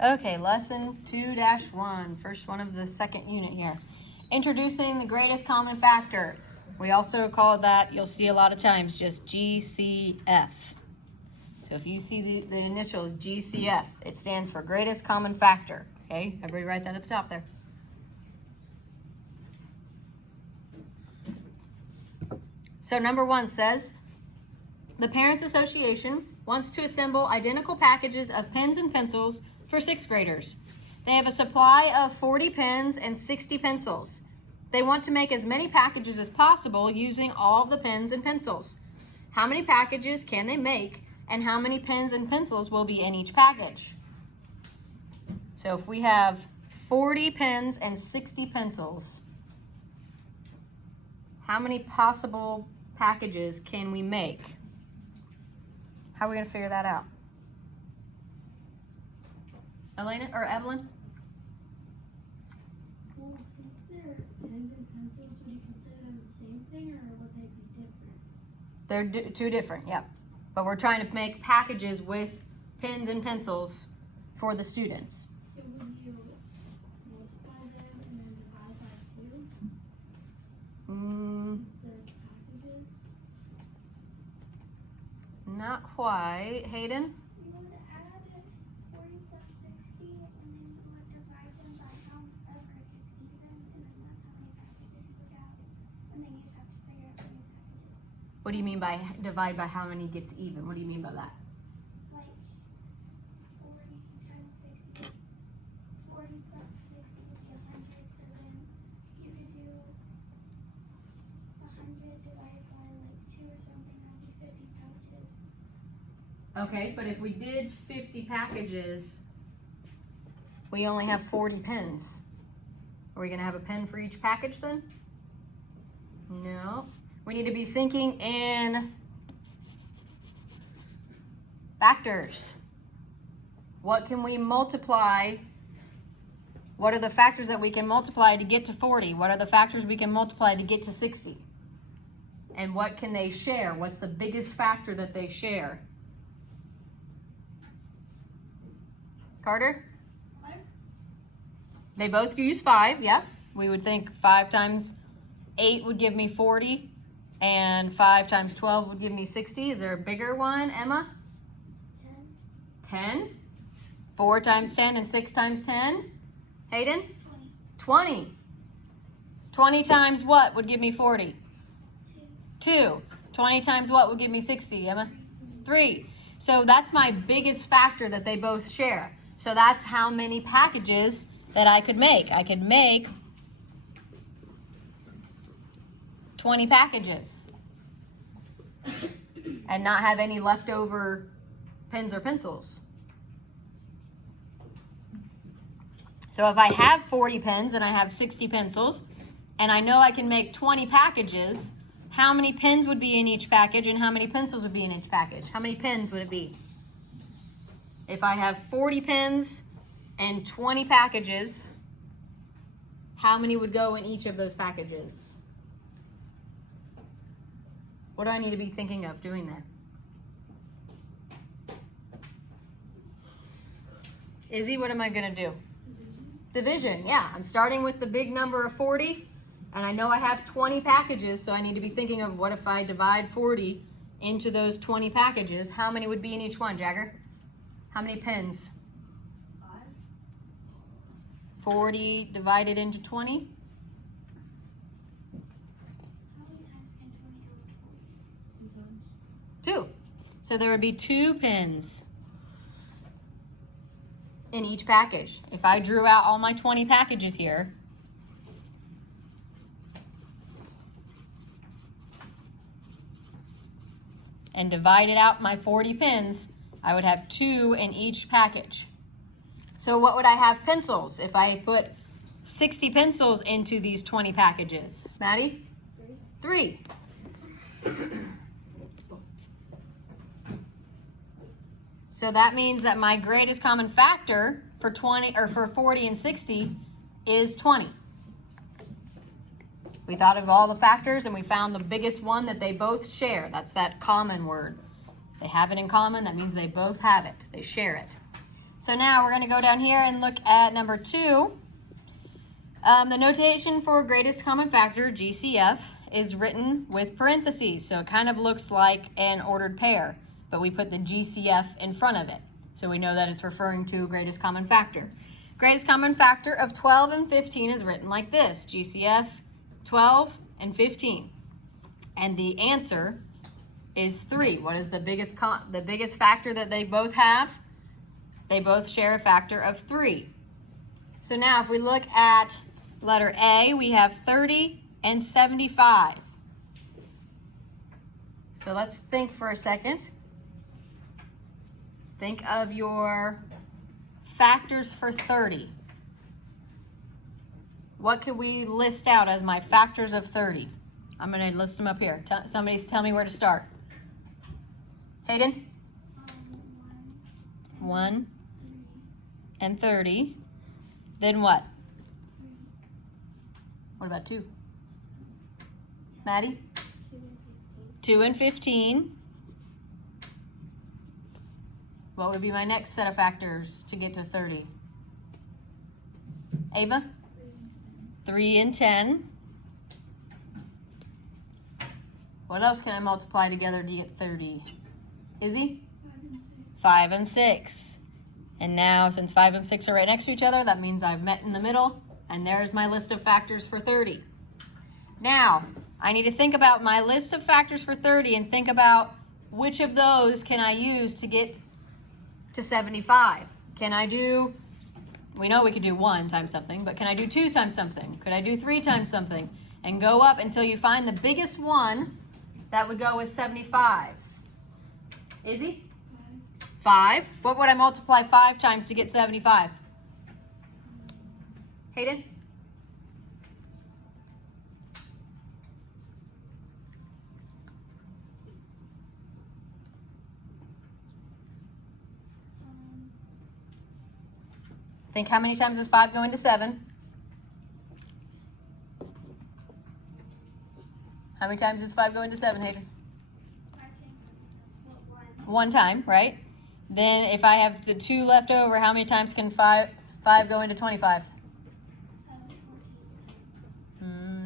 Okay, lesson 2-1, first one of the second unit here. Introducing the greatest common factor. We also call that, you'll see a lot of times, just GCF. So if you see the initials GCF, it stands for greatest common factor. Okay, everybody write that at the top there. So number 1 says, the Parents Association wants to assemble identical packages of pens and pencils for 6th graders. They have a supply of 40 pens and 60 pencils. They want to make as many packages as possible using all of the pens and pencils. How many packages can they make, and how many pens and pencils will be in each package? So if we have 40 pens and 60 pencils, how many possible packages can we make? How are we going to figure that out? Elena or Evelyn? Well, since they're pens and pencils, would you consider them the same thing, or would they be different? They're two different, yep. But we're trying to make packages with pens and pencils for the students. So would you multiply them and then divide by 2? There's packages. Not quite. Hayden? You would add 40 plus 60, and then you would divide them by however it gets even, and then that's how many packages you would have. And then you'd have to figure out how many packages. What do you mean by divide by how many gets even? What do you mean by that? Like 40 times 60. 40 plus 60 would be 100, so then you could do 100 divided by like 2 or something, that would be 50 packages. Okay, but if we did 50 packages, we only have 40 pens. Are we going to have a pen for each package then? No. We need to be thinking in factors. What can we multiply? What are the factors that we can multiply to get to 40? What are the factors we can multiply to get to 60? And what can they share? What's the biggest factor that they share? Carter? 5. They both use 5, yeah. We would think 5 times 8 would give me 40, and 5 times 12 would give me 60. Is there a bigger one, Emma? 10. 10. 4 times 10 and 6 times 10. Hayden? 20. 20. 20 times what would give me 40? 2. 2. 20 times what would give me 60, Emma? 3. So that's my biggest factor that they both share. So that's how many packages that I could make. I could make 20 packages and not have any leftover pens or pencils. So if I have 40 pens and I have 60 pencils, and I know I can make 20 packages, how many pens would be in each package and how many pencils would be in each package? How many pens would it be? If I have 40 pens and 20 packages, how many would go in each of those packages? What do I need to be thinking of doing there? Izzy, what am I going to do? Division, yeah. I'm starting with the big number of 40, and I know I have 20 packages, so I need to be thinking of what if I divide 40 into those 20 packages? How many would be in each one, Jagger? How many pens? 5. 40 divided into 20? How many times can 20 go with 40? 2. So there would be 2 pens in each package. If I drew out all my 20 packages here, and divided out my 40 pens, I would have 2 in each package. So what would I have pencils if I put 60 pencils into these 20 packages? Maddie? 3. So that means that my greatest common factor for 20 or for 40 and 60 is 20. We thought of all the factors and we found the biggest one that they both share. That's that common word. They have it in common. That means they both have it. They share it. So now we're going to go down here and look at number 2. The notation for greatest common factor, GCF, is written with parentheses. So it kind of looks like an ordered pair, but we put the GCF in front of it. So we know that it's referring to greatest common factor. Greatest common factor of 12 and 15 is written like this, GCF 12 and 15. And the answer is 3. What is the biggest factor that they both have? They both share a factor of 3. So now if we look at letter A, we have 30 and 75. So let's think for a second. Think of your factors for 30. What could we list out as my factors of 30? I'm going to list them up here. Somebody tell me where to start. Hayden? 1 and 30. Then what? What about 2? Maddie? 2 and 15. What would be my next set of factors to get to 30? Ava? 3 and 10. What else can I multiply together to get 30? Izzy? 5 and 6. And now, since 5 and 6 are right next to each other, that means I've met in the middle, and there's my list of factors for 30. Now, I need to think about my list of factors for 30 and think about which of those can I use to get to 75. Can I do, we know we could do 1 times something, but can I do 2 times something? Could I do 3 times something? And go up until you find the biggest one that would go with 75. Izzy? 5. What would I multiply 5 times to get 75? Hayden? Think how many times does 5 go into 7? How many times does 5 go into 7, Hayden? 1 time, right? Then if I have the 2 left over, how many times can 5 go into 25?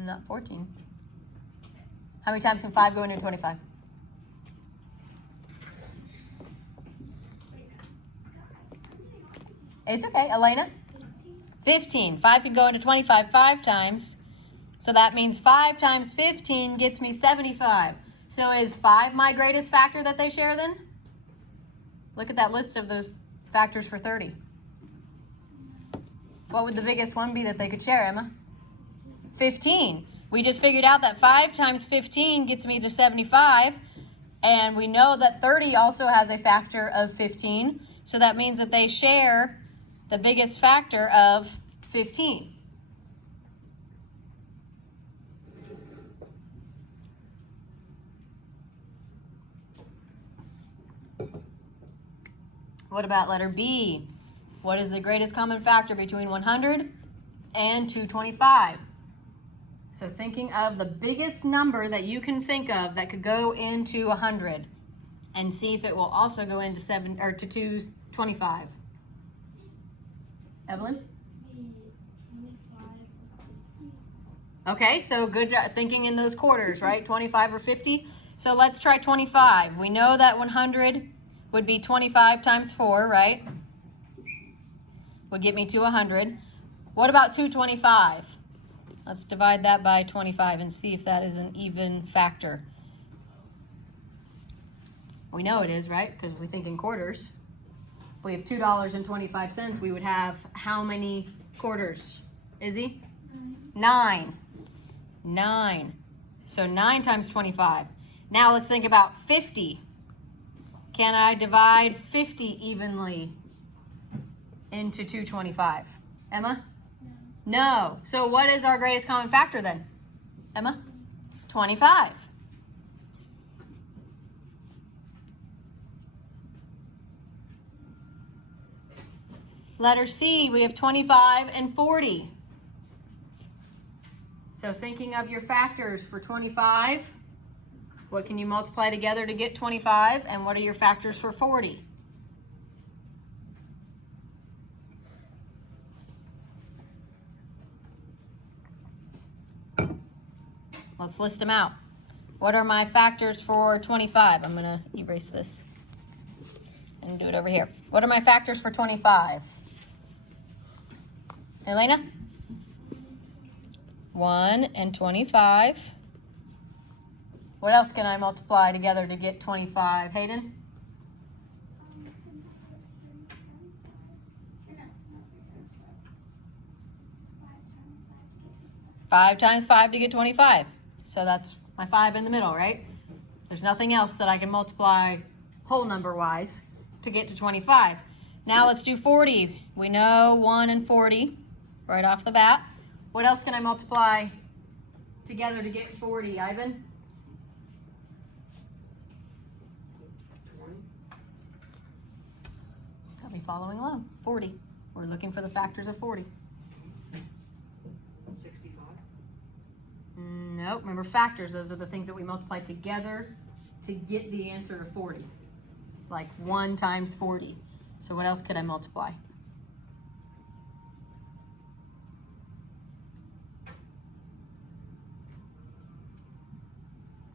Not 14. How many times can 5 go into 25? It's okay. Elena? 15. 5 can go into 25 5 times. So that means 5 times 15 gets me 75. So is 5 my greatest factor that they share then? Look at that list of those factors for 30. What would the biggest one be that they could share, Emma? 15. We just figured out that 5 times 15 gets me to 75. And we know that 30 also has a factor of 15. So that means that they share the biggest factor of 15. What about letter B? What is the greatest common factor between 100 and 225? So thinking of the biggest number that you can think of that could go into 100 and see if it will also go into 225. Evelyn? Okay, so good thinking in those quarters, right? 25 or 50. So let's try 25. We know that 100 would be 25 times 4, right? Would get me to 100. What about 225? Let's divide that by 25 and see if that is an even factor. We know it is, right? Because we think in quarters. If we have $2.25, we would have how many quarters? Izzy? 9. 9. So 9 times 25. Now let's think about 50. Can I divide 50 evenly into 225? Emma? No. So what is our greatest common factor then? Emma? 25. Letter C, we have 25 and 40. So thinking of your factors for 25, what can you multiply together to get 25? And what are your factors for 40? let's list them out. What are my factors for 25? I'm gonna erase this and do it over here. What are my factors for 25? Elena? 1 and 25. What else can I multiply together to get 25? Hayden? 5 times 5 to get 25. So that's my 5 in the middle, right? There's nothing else that I can multiply whole number wise to get to 25. Now let's do 40. We know 1 and 40 right off the bat. What else can I multiply together to get 40, Ivan? 20. Got me following along. 40. We're looking for the factors of 40. 65. Nope, remember factors, those are the things that we multiply together to get the answer to 40. Like 1 times 40. So what else could I multiply?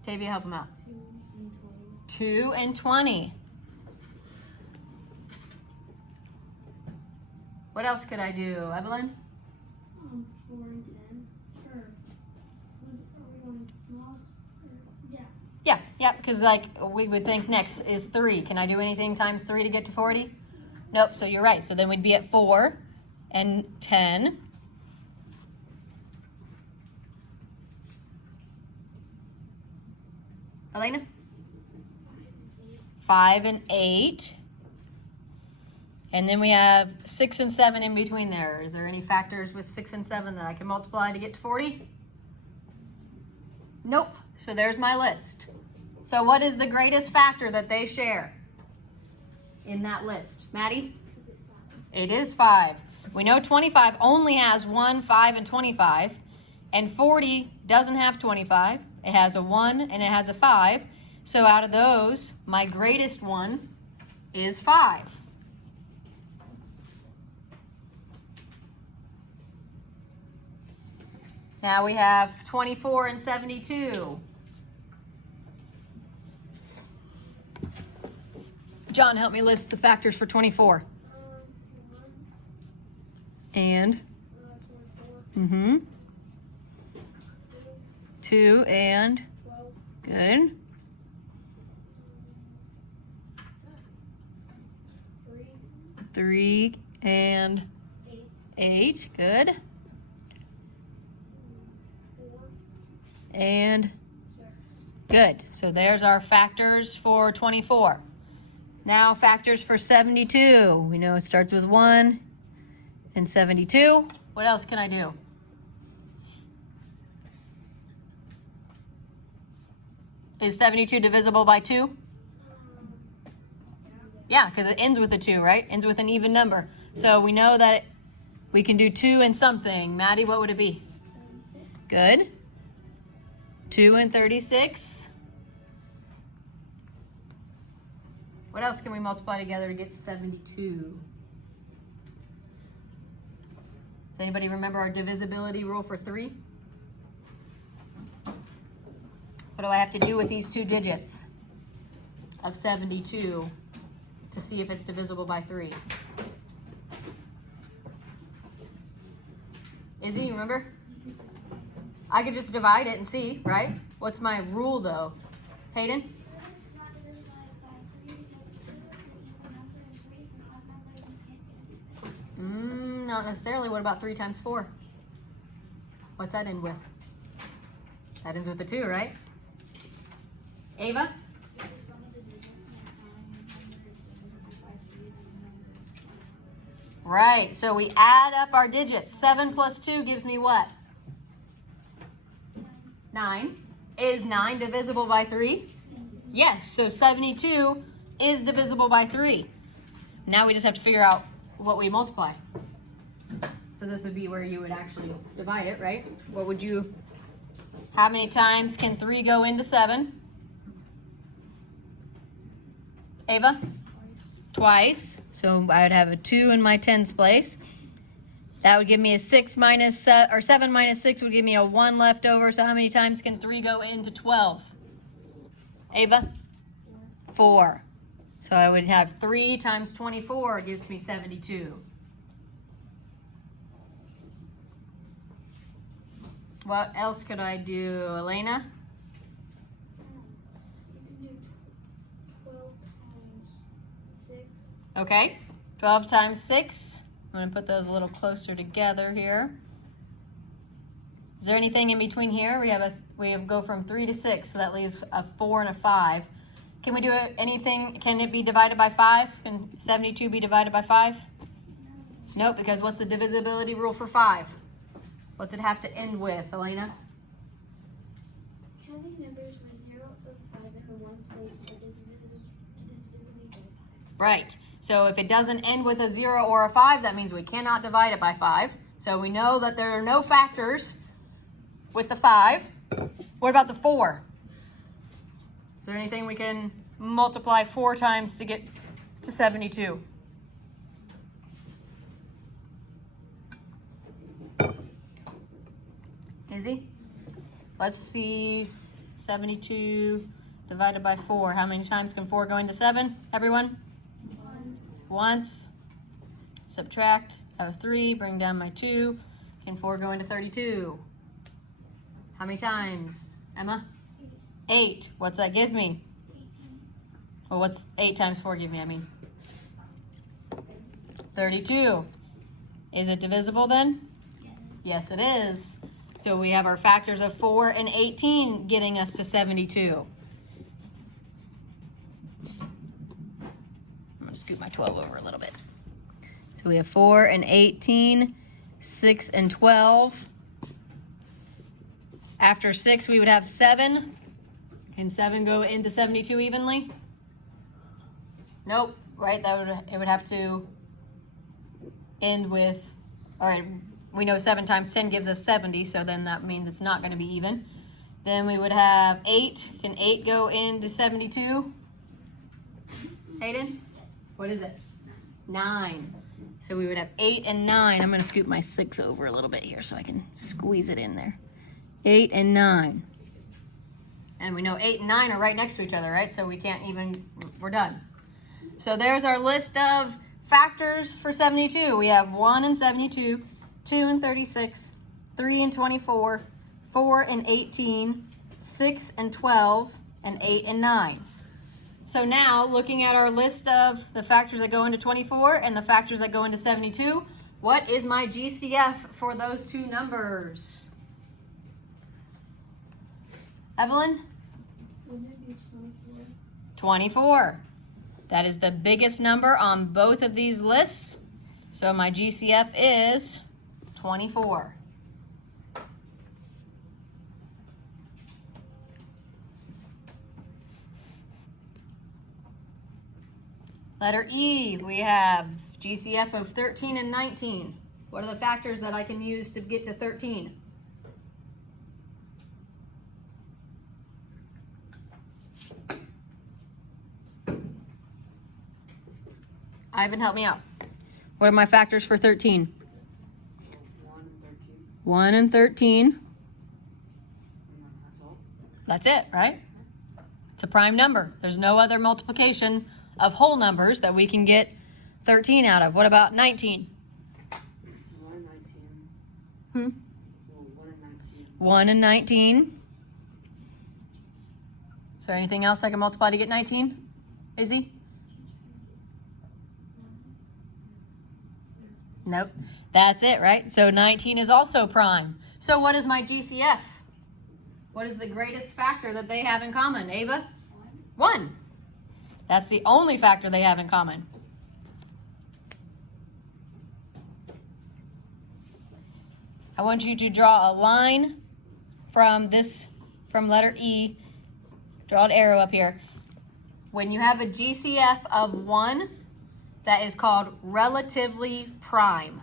Tavia, help him out. 2 and 20. What else could I do, Evelyn? 4 and 10. Or, are we going small? Yeah. Yeah, because like we would think next is 3. Can I do anything times 3 to get to 40? Nope, so you're right. So then we'd be at 4 and 10. Elena? 5 and 8. And then we have 6 and 7 in between there. Is there any factors with 6 and 7 that I can multiply to get to 40? Nope. So there's my list. So what is the greatest factor that they share in that list? Maddie? Is it 5? It is 5. We know 25 only has 1, 5, and 25. And 40 doesn't have 25. It has a 1 and it has a 5. So out of those, my greatest one is 5. Now we have 24 and 72. John, help me list the factors for 24. 1, And? 24, 2, 2 and? 12, Good. 3 and 8, 8. Good. 4, And 6. good. So there's our factors for 24. Now factors for 72. We know it starts with 1 and 72. What else can I do? Is 72 divisible by 2? Yeah, because it ends with a 2, right? Ends with an even number. So we know that we can do 2 and something. Maddie, what would it be? 36. Good. 2 and 36. What else can we multiply together to get 72? Does anybody remember our divisibility rule for 3? What do I have to do with these 2 digits of 72 to see if it's divisible by 3? Izzy, you remember? I could just divide it and see, right? What's my rule though? Hayden? It's not divided by 3 because 2 is an even number and 3 is an odd number and you can't get it. Not necessarily. What about 3 times 4? What's that end with? That ends with a 2, right? Ava? Right, so we add up our digits. 7 plus 2 gives me what? 9. Is 9 divisible by 3? Yes, so 72 is divisible by 3. Now we just have to figure out what we multiply. So this would be where you would actually divide it, right? What would you, how many times can 3 go into 7? Ava? Twice. So I would have a 2 in my tens place. That would give me a 6 minus, or 7 minus 6 would give me a 1 left over. So how many times can 3 go into 12? Ava? 4. So I would have 3 times 24 gives me 72. What else could I do, Elena? You can do 12 times 6. Okay, 12 times 6. I'm going to put those a little closer together here. Is there anything in between here? We go from 3 to 6, so that leaves a 4 and a 5. Can we do anything? Can it be divided by 5? Can 72 be divided by 5? Nope, because what's the divisibility rule for 5? What's it have to end with, Elena? Counting numbers with 0 or 5 in one place or divisibility by 5. Right. So if it doesn't end with a 0 or a 5, that means we cannot divide it by 5. So we know that there are no factors with the 5. What about the 4? Is there anything we can multiply 4 times to get to 72? Izzy? Let's see. 72 divided by 4. How many times can 4 go into 7, everyone? Once. Subtract. Have a 3. Bring down my 2. Can 4 go into 32? How many times? Emma? 8. What's that give me? Well, what's 8 times 4 give me, I mean? 32. Is it divisible then? Yes, it is. So we have our factors of 4 and 18 getting us to 72. I'm going to scoot my 12 over a little bit. So we have 4 and 18, 6 and 12. After 6, we would have 7. Can 7 go into 72 evenly? Nope, right? It would have to end with, all right, we know 7 times 10 gives us 70, so then that means it's not going to be even. Then we would have 8. Can 8 go into 72? Hayden? What is it? 9. So we would have 8 and 9. I'm going to scoot my 6 over a little bit here so I can squeeze it in there. 8 and 9. And we know 8 and 9 are right next to each other, right? So we can't even, we're done. So there's our list of factors for 72. We have 1 and 72, 2 and 36, 3 and 24, 4 and 18, 6 and 12, and 8 and 9. So now, looking at our list of the factors that go into 24 and the factors that go into 72, what is my GCF for those two numbers? Evelyn? Wouldn't it be 24? 24. That is the biggest number on both of these lists. So my GCF is 24. Letter E, we have GCF of 13 and 19. What are the factors that I can use to get to 13? Ivan, help me out. What are my factors for 13? 1 and 13. 1 and 13. That's all. That's it, right? It's a prime number. There's no other multiplication of whole numbers that we can get 13 out of. What about 19? 1 and 19. Hmm? Well, 1 and 19. 1 and 19. Is there anything else I can multiply to get 19? Izzy? Nope. That's it, right? So 19 is also prime. So what is my GCF? What is the greatest factor that they have in common? Ava? 1. That's the only factor they have in common. I want you to draw a line from letter E. Draw an arrow up here. When you have a GCF of 1, that is called relatively prime.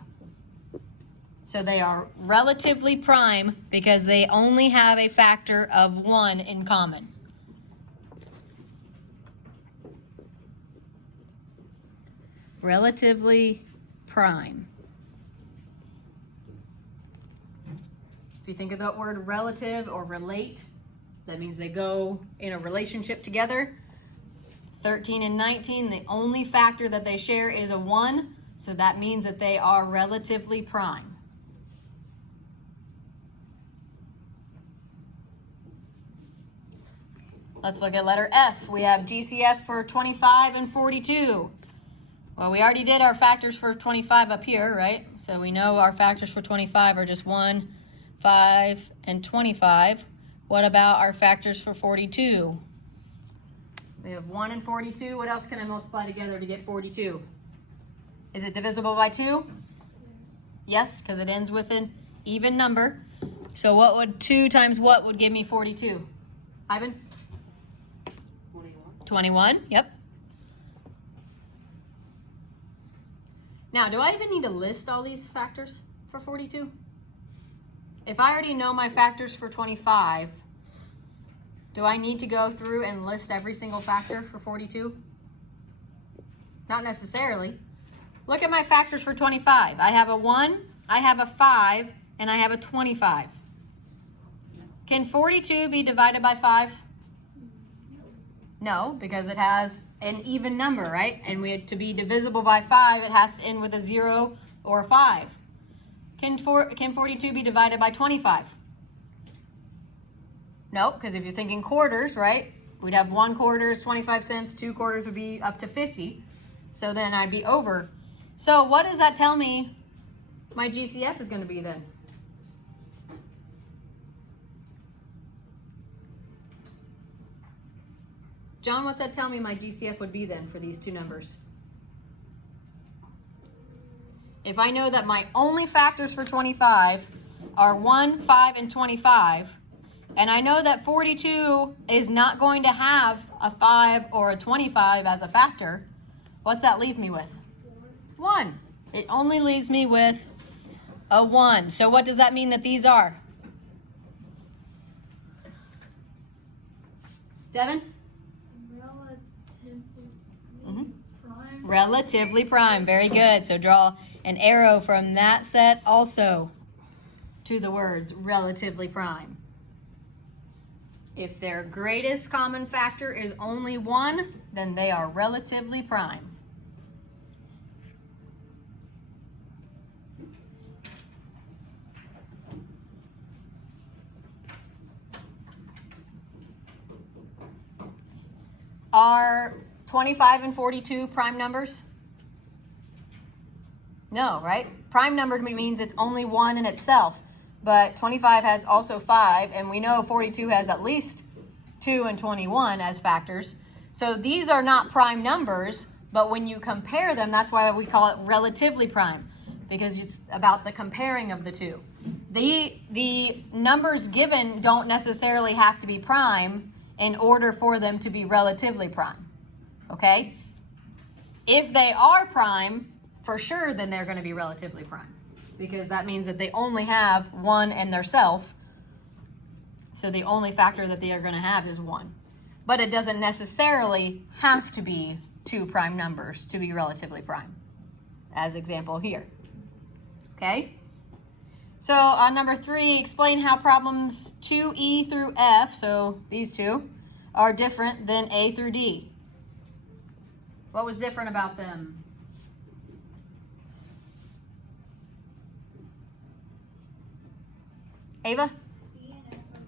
So they are relatively prime because they only have a factor of 1 in common. Relatively prime. If you think of that word relative or relate, that means they go in a relationship together. 13 and 19, the only factor that they share is a 1, so that means that they are relatively prime. Let's look at letter F. We have GCF for 25 and 42. Well, we already did our factors for 25 up here, right? So we know our factors for 25 are just 1, 5, and 25. What about our factors for 42? We have 1 and 42. What else can I multiply together to get 42? Is it divisible by 2? Yes, because it ends with an even number. So what would 2 times what would give me 42? Ivan? 21, yep. Now, do I even need to list all these factors for 42? If I already know my factors for 25, do I need to go through and list every single factor for 42? Not necessarily. Look at my factors for 25. I have a 1, I have a 5, and I have a 25. Can 42 be divided by 5? No, because it has an even number, right? And to be divisible by 5, it has to end with a 0 or 5. Can 42 be divided by 25? No, because if you're thinking quarters, right? We'd have 1 quarter is 25 cents, 2 quarters would be up to 50. So then I'd be over. So what does that tell me my GCF is going to be then? John, what's that tell me my GCF would be then for these two numbers? If I know that my only factors for 25 are 1, 5, and 25, and I know that 42 is not going to have a 5 or a 25 as a factor, what's that leave me with? 1. It only leaves me with a 1. So what does that mean that these are? Devin? Relatively prime. Very good. So draw an arrow from that set also to the words relatively prime. If their greatest common factor is only 1, then they are relatively prime. Are 25 and 42 prime numbers? No, right? Prime number means it's only 1 in itself, but 25 has also 5, and we know 42 has at least 2 and 21 as factors. So these are not prime numbers, but when you compare them, that's why we call it relatively prime, because it's about the comparing of the two. The numbers given don't necessarily have to be prime in order for them to be relatively prime. Okay? If they are prime, for sure, then they're going to be relatively prime, because that means that they only have 1 in their self. So the only factor that they are going to have is 1. But it doesn't necessarily have to be 2 prime numbers to be relatively prime, as example here. Okay? So on number 3, explain how problems 2E through F, so these two, are different than A through D. What was different about them? Ava? B and F are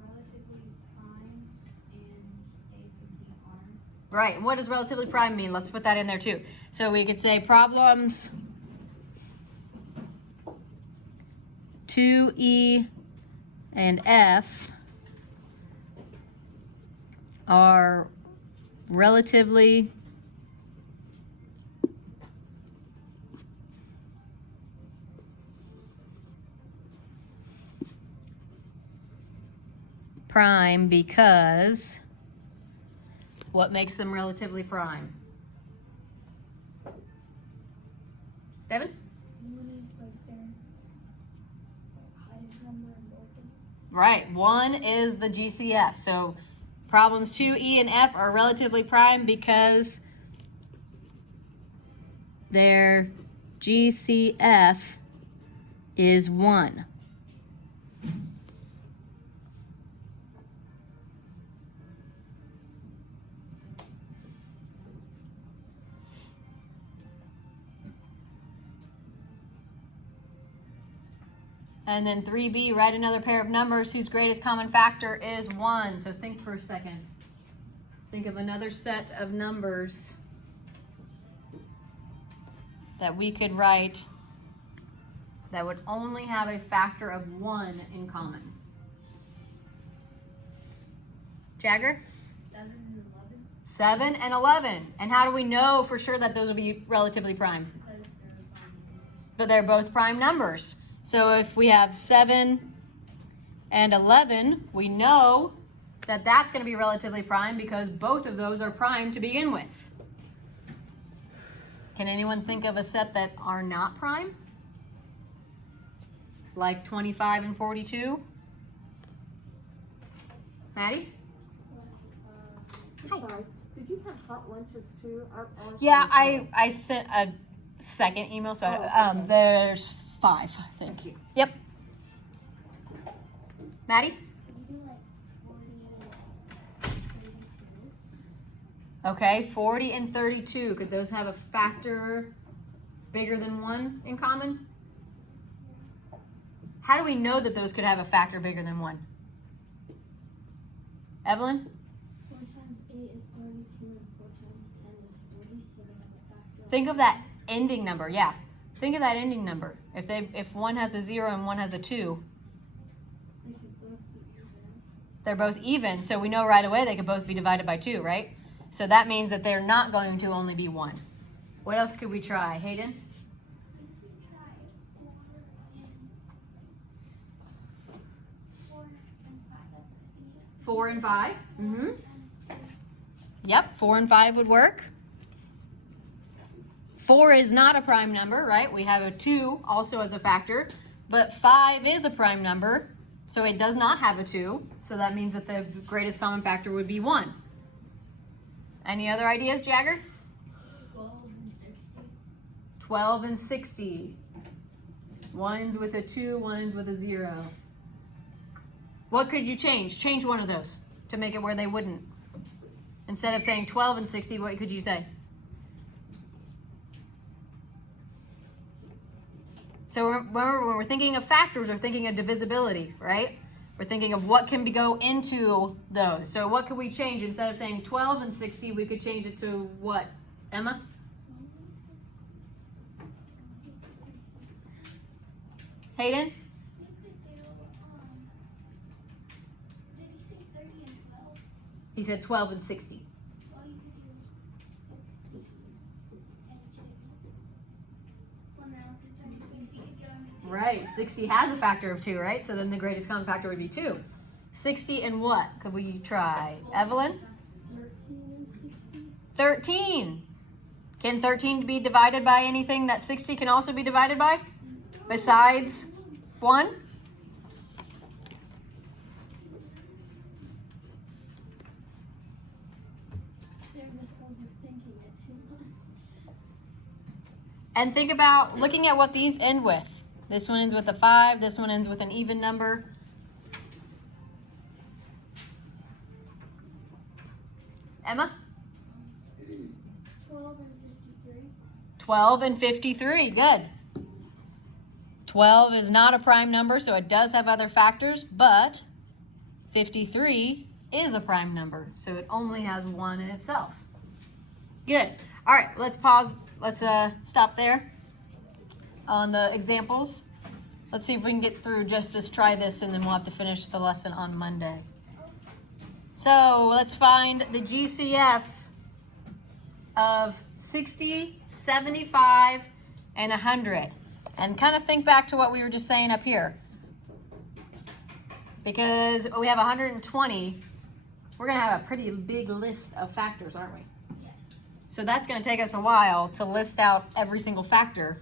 relatively prime, and A through D aren't. Right, and what does relatively prime mean? Let's put that in there too. So we could say problems 2E and F are relatively prime because what makes them relatively prime? Devin? One is like their highest number in both of them. Right, 1 is the GCF. So problems 2, E, and F are relatively prime because their GCF is 1. And then 3B, write another pair of numbers whose greatest common factor is 1. So think for a second. Think of another set of numbers that we could write that would only have a factor of 1 in common. Jagger? 7 and 11. 7 and 11. And how do we know for sure that those will be relatively prime? Because they're prime numbers. But they're both prime numbers. So if we have 7 and 11, we know that that's going to be relatively prime because both of those are prime to begin with. Can anyone think of a set that are not prime? Like 25 and 42? Maddie? I'm sorry. Did you have hot lunches too? Yeah, I sent a second email, so okay. there's 5, I think. Thank you. Yep. Maddie? Can you do like 40 and 32? Okay, 40 and 32. Could those have a factor bigger than 1 in common? How do we know that those could have a factor bigger than 1? Evelyn? 4 times 8 is 32 and 4 times 10 is 40, so they have a factor. Think of that ending number. Yeah. Think of that ending number. If one has a 0 and one has a 2, They could both be even. they're both even, so we know right away they could both be divided by 2, right? So that means that they're not going to only be 1. What else could we try? Hayden? Could you try 4 and 5? That's what I see. 4 and 5? Mm-hmm. Times 2. Yep, 4 and 5 would work. 4 is not a prime number, right? We have a 2 also as a factor, but 5 is a prime number, so it does not have a 2. So that means that the greatest common factor would be 1. Any other ideas, Jagger? 12 and 60. 12 and 60. One ends with a 2, one ends with a 0. What could you change? Change one of those to make it where they wouldn't. Instead of saying 12 and 60, what could you say? So remember, when we're thinking of factors, we're thinking of divisibility, right? We're thinking of what can go into those. So what could we change? Instead of saying 12 and 60, we could change it to what? Emma? Hayden? You could do, did he say 30 and 12? He said 12 and 60. Well, you could do 60 and 2. Well, no, because then 60 could go into 2. Right, 60 has a factor of 2, right? So then the greatest common factor would be 2. 60 and what could we try? Evelyn? 13 and 60. 13. Can 13 be divided by anything that 60 can also be divided by? Besides 1? They're just overthinking it too much. And think about looking at what these end with. This one ends with a 5, this one ends with an even number. Emma? 12 and 53. 12 and 53, good. 12 is not a prime number, so it does have other factors, but 53 is a prime number, so it only has 1 in itself. Good. All right, let's pause. Let's stop there on the examples. Let's see if we can get through just this, try this, and then we'll have to finish the lesson on Monday. So let's find the GCF of 60, 75, and 100. And kind of think back to what we were just saying up here. Because we have 120, we're going to have a pretty big list of factors, aren't we? Yeah. So that's going to take us a while to list out every single factor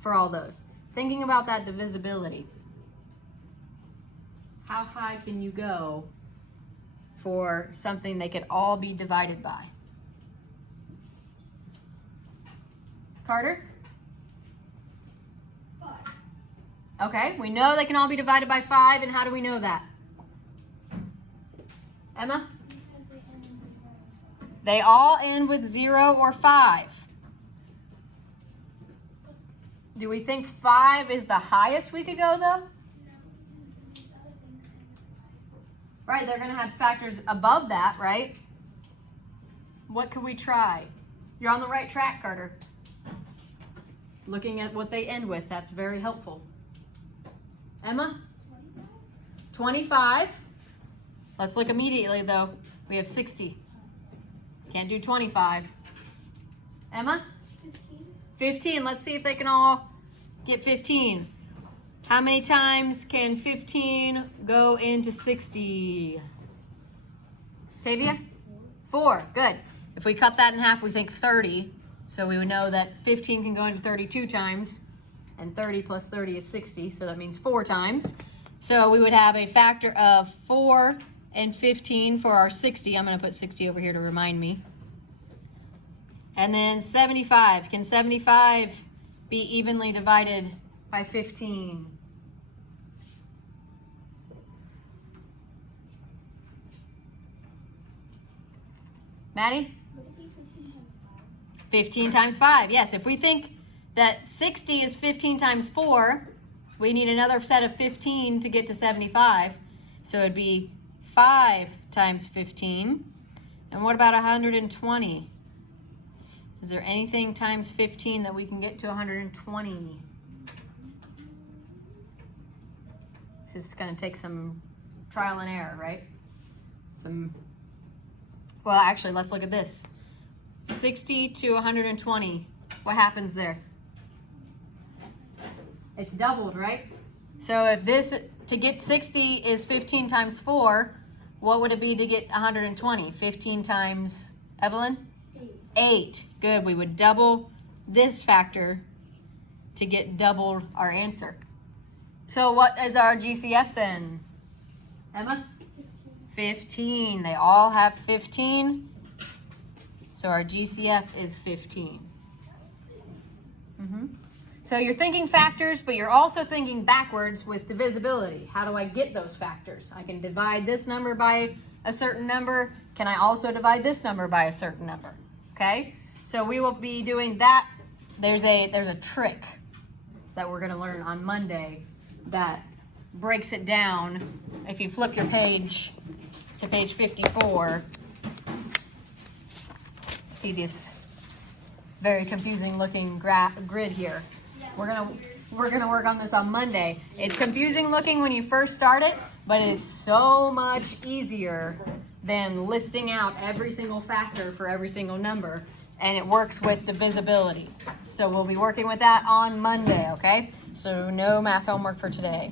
for all those. Thinking about that divisibility. How high can you go for something they could all be divided by? Carter? 5. Okay, we know they can all be divided by 5, and how do we know that? Emma? Because they end in 0. They all end with 0 or 5. Do we think 5 is the highest we could go, though? No. Right, they're gonna have factors above that, right? What could we try? You're on the right track, Carter. Looking at what they end with, that's very helpful. Emma? 25. Let's look immediately though. We have 60. Can't do 25. Emma? 15. Let's see if they can all get 15. How many times can 15 go into 60? Tavia? 4. Good. If we cut that in half, we think 30. So we would know that 15 can go into 32 times. And 30 plus 30 is 60. So that means 4 times. So we would have a factor of 4 and 15 for our 60. I'm going to put 60 over here to remind me. And then 75. Can 75 be evenly divided by 15? Maddie? 15 times 5. Yes, if we think that 60 is 15 times 4, we need another set of 15 to get to 75. So it'd be 5 times 15. And what about 120? Is there anything times 15 that we can get to 120? This is going to take some trial and error, right? Well, actually, let's look at this. 60 to 120. What happens there? It's doubled, right? So if this, to get 60 is 15 times 4, what would it be to get 120? 15 times, Evelyn? 8. Good. We would double this factor to get double our answer. So what is our GCF then? Emma? 15. They all have 15. So our GCF is 15. So you're thinking factors, but you're also thinking backwards with divisibility. How do I get those factors? I can divide this number by a certain number. Can I also divide this number by a certain number? Okay? So we will be doing that. There's a trick that we're going to learn on Monday that breaks it down. If you flip your page to page 54, see this very confusing looking grid here. We're gonna work on this on Monday. It's confusing looking when you first start it, but it's so much easier than listing out every single factor for every single number, and it works with divisibility. So we'll be working with that on Monday, okay? So no math homework for today.